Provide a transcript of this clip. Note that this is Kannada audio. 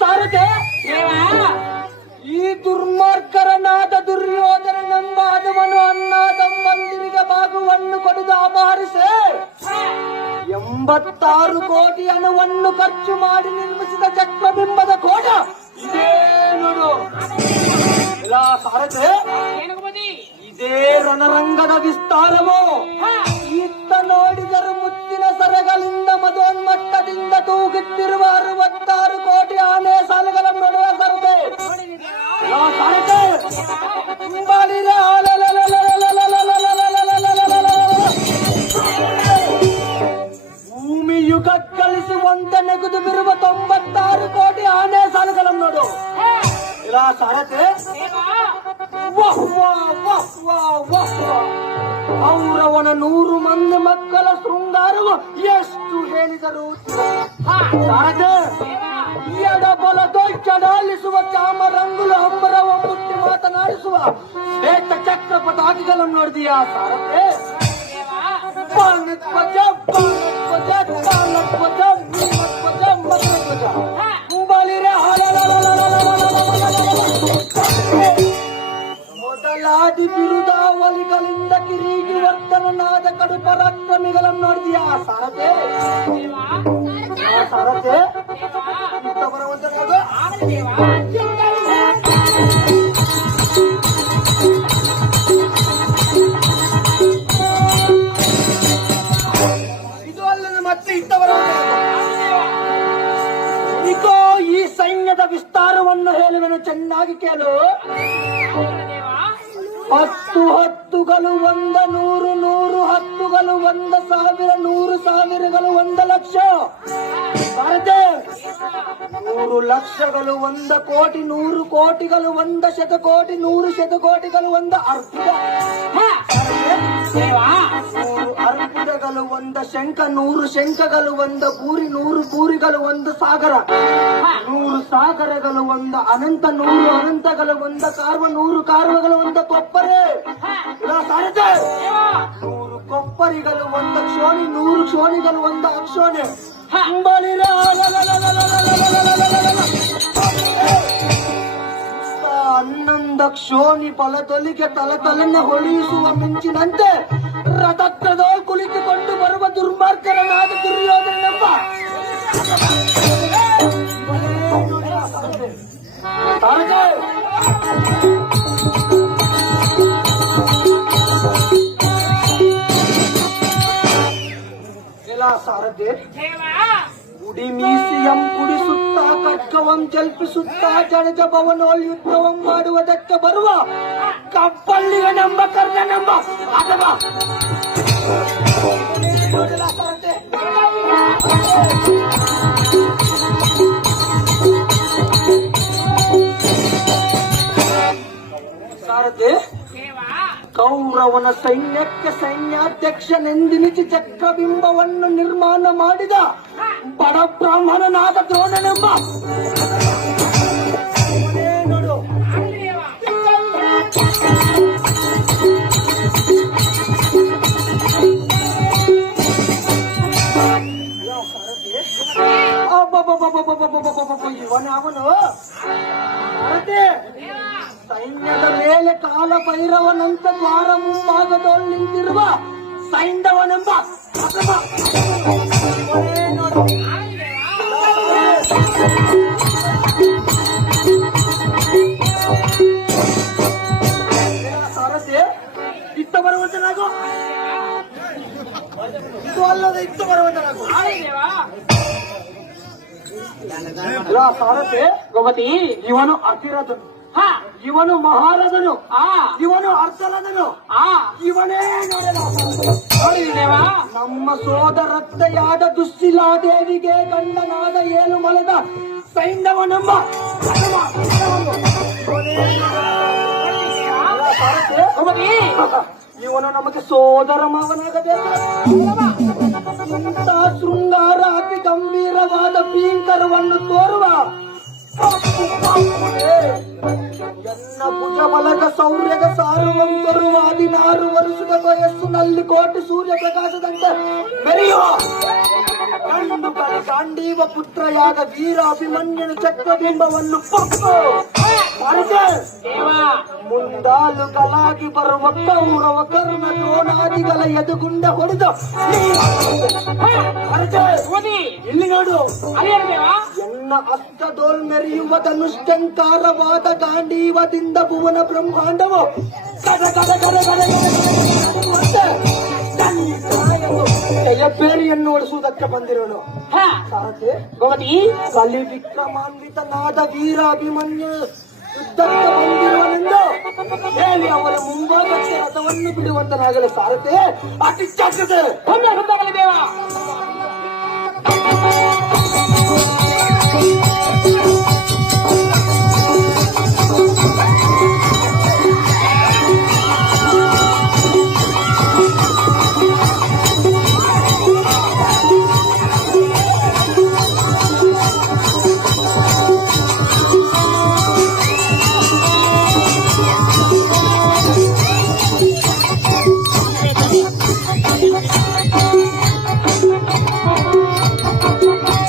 ಸಾರದೆ ಈ ದುರ್ಮಾರ್ಗರನಾದ ದುರ್ಯೋಧನನೆಂಬ ಅದವನು ಅಣ್ಣ ತಮ್ಮಂದಿರಿಗೆ ಬಾಗುವನ್ನು ಕೊಡದು ಅಪಹರಿಸಿ 86 ಕೋಟಿ ಹಣವನ್ನು ಖರ್ಚು ಮಾಡಿ ನಿರ್ಮಿಸಿದ ಚಕ್ರಬಿಂಬದ ಕೋಟ ಇದೇ ನೋಡು. ಸಾರದೆ ಇದೇ ರಣರಂಗದ ವಿಸ್ತಾರವು. ಇತ್ತ ನೋಡಿದರು ಮುತ್ತಿನ ಸರಗಳಿಂದ ಮಧೋನ್ಮಟ್ಟದಿಂದ ತೂಗುತ್ತಿರುವ 66 ಕೋಟಿ ಆನೆ ಸಾಲುಗಳ ನಡುವ ಸರದೆ ಭೂಮಿಯು ಕಕ್ಕಳಿಸುವಂತೆ ನೆಗೆದು ಬಿರುವ 96 ಕೋಟಿ ಆನೆ ಸಾಲುಗಳನ್ನು ನೋಡು. ಇಲ್ಲ ಸಾರತೆ ಕೌರವನ 100 ಮಂದಿ ಮಕ್ಕಳ ಶೃಂಗಾರವು ಎಷ್ಟು ಹೇಳಿದರು ಸಾರದೆ ಎಡಬಲ ದೊಡ್ಡಾಲಿಸುವ ಚಾಮರಂಗುಲು ಅಂಬರವ ಮುಟ್ಟಿ ಮಾತನಾಡಿಸುವ ಶ್ವೇತ ಚಕ್ರ ಪತಾಕಿಗಳನ್ನು ನೋಡಿದೀಯಾ ಸಾರತೆ? ಮೊದಲಾದಿ ಬಿರುದಾವಲಿಗಳಿಂದ ಕಿರೀಗಿ ವರ್ತನನಾದ ಕಡು ಪರಾಕ್ರಮಿಗಳನ್ನು ನೋಡಿದೀಯಾ ಸಾರತೆ? ಸಾರತೆ ಇದು ಅಲ್ಲದೆ ಮತ್ತೆ ಇತ್ತವರ ಈಗೋ ಈ ಸೈನ್ಯದ ವಿಸ್ತಾರವನ್ನು ಹೇಳುವೆನು, ಚೆನ್ನಾಗಿ ಕೇಳು. 10 ಹತ್ತುಗಳು 100 100 ಹತ್ತುಗಳು 1,000 100 ಸಾವಿರಗಳು 1 ಲಕ್ಷ ಭಾರತೆ 100 ಲಕ್ಷಗಳು 1 ಕೋಟಿ 100 ಕೋಟಿಗಳು 1 ಶತಕೋಟಿ 100 ಶತಕೋಟಿಗಳು 1 ಅರ್ಪಿತ 100 ಅರ್ಪಿತಗಳು 1 ಶಂಖ 100 ಶಂಖಗಳು 1 ಪೂರಿ 100 ಪೂರಿಗಳು 1 ಸಾಗರ 100 ಸಾಗರಗಳು 1 ಅನಂತ 100 ಅನಂತಗಳು 1 ಕಾರ್ವ 100 ಕಾರ್ವಗಳು 1 ಕೊಪ್ಪರೆ ಸಾರತೆ 100 ಕೊಪ್ಪರಿಗಳು 1 ಕ್ಷೋಣಿ 100 ಕ್ಷೋಣಿಗಳು 1 ಅಕ್ಷೋಣೆ 11 ಕ್ಷೋಣಿ ಫಲದೊಲಿಗೆ ತಲತಲನ್ನ ಹೊಳಿಸುವ ಮಿಂಚಿನಂತೆ ರಥತ್ರದೋಳ್ ಕುಳಿತುಕೊಂಡು ಬರುವ ದುರ್ಮಾರ್ಗರನಾದ ದುರ್ಯೋಧನನೆಂಬ ಸಾರದೆ ಉಡಿಮೀಸಿಯಂ ಕುಡಿಸುತ್ತಾ ಖಡ್ಗವಂ ಜಲ್ಪಿಸುತ್ತಾ ಜಡಜ ಭವನೋಳಿ ಯುದ್ಧವಂ ಮಾಡುವುದಕ್ಕೆ ಬರುವ ಕಪ್ಪಳ್ಳಿಯನೆಂಬ ಕರ್ಣನೆಂಬ ಅಥವಾ ಸಾರದೆ ಕೌರವನ ಸೈನ್ಯಕ್ಕೆ ಸೈನ್ಯಾಧ್ಯಕ್ಷನೆಂದಿನಿಸಿ ಚಕ್ರಬಿಂಬವನ್ನು ನಿರ್ಮಾಣ ಮಾಡಿದ ಬಡ ಬ್ರಾಹ್ಮಣನಾದ ದ್ರೋಣನೆಂಬ ನೋಡು. ಅವನು ಸೈನ್ಯದ ಮೇಲೆ ಕಾಲ ಭೈರವನಂತ ದ್ವಾರ ಮುಂಭಾಗದಲ್ಲಿ ನಿಂತಿರುವ ಸೈಂಧವನೆಂಬ ಸಾರಥಿ ಇತ್ತ ಬರುವಂತನಾಗು, ಇದು ಅಲ್ಲದೆ ಇತ್ತ ಬರುವಂತನಾಗು. ಸಾರಥಿ ಗೋಮತಿ, ಇವನು ಅತಿರಥನು, ಇವನು ಮಹಾರಥನು, ಇವನು ಅರ್ಧಲದನು, ಇವನೇ ನೋಡಿದೇವ ನಮ್ಮ ಸೋದರತ್ತೆಯಾದ ದುಶ್ಶೀಲಾದೇವಿಗೆ ಗಂಡನಾದ ಏಳುಮಲದ ಸೈಂಧವನೆಂಬ ಇವನು ನಮಗೆ ಸೋದರ ಮಾವನಾಗಬೇಕು. ಇಂಥ ಶೃಂಗಾರ ಅತಿ ಗಂಭೀರವಾದ ಭೀಂಕರವನ್ನು ತೋರುವ ಎನ್ನ ಭುಜ ಬಲದ ಶೌರ್ಯದ ಸಾರುವಂತರು 16 ವರ್ಷದ ವಯಸ್ಸಿನಲ್ಲಿ ಕೋಟಿ ಸೂರ್ಯ ಪ್ರಕಾಶದಂತೆ ಮೆರೆಯುವ ಗಂಡು ಗಾಂಡೀವ ಪುತ್ರಯಾದ ವೀರ ಅಭಿಮನ್ಯನ ಚಕ್ರಬಿಂಬವನ್ನು ಪೊಕ್ಕು ಮುಂದಾಲುಗಳಾಗಿ ಬರುವ ಕೌರವ ಕರ್ಣ ದ್ರೋಣಾದಿಗಳ ಎದುಗುಂಡ ಹೊಡೆದು ಇಲ್ಲಿ ನೋಡು ಎನ್ನ ಅಷ್ಟದೋಲ್ ಮೆರೆಯುವ ಧನುಷ್ಟಂಕಾರವಾದ ಗಾಂಡೀವದಿಂದ ಭುವನ ಬ್ರಹ್ಮಾಂಡವು ಕದ ಕದ ಕದ ಕದ ಜಯಪೇರಿಯನ್ನು ಓಡಿಸುವುದಕ್ಕೆ ಬಂದಿರೋನು ಸಾರಥಿ ಭವತಿ ಕಲಿ ವಿಕ್ರಮಾನ್ವಿತನಾದ ವೀರ ಅಭಿಮನ್ಯು ಯುದ್ಧಕ್ಕೆ ಬಂದಿರುವನೆಂದು ಹೇಳಿ ಅವರ ಮುಂಭಾಗಕ್ಕೆ ರಥವನ್ನು ಬಿಡುವಂತನಾಗಲು ಸಾರಥಿ ಅತಿ ಚಾಚದೆ ದೇವ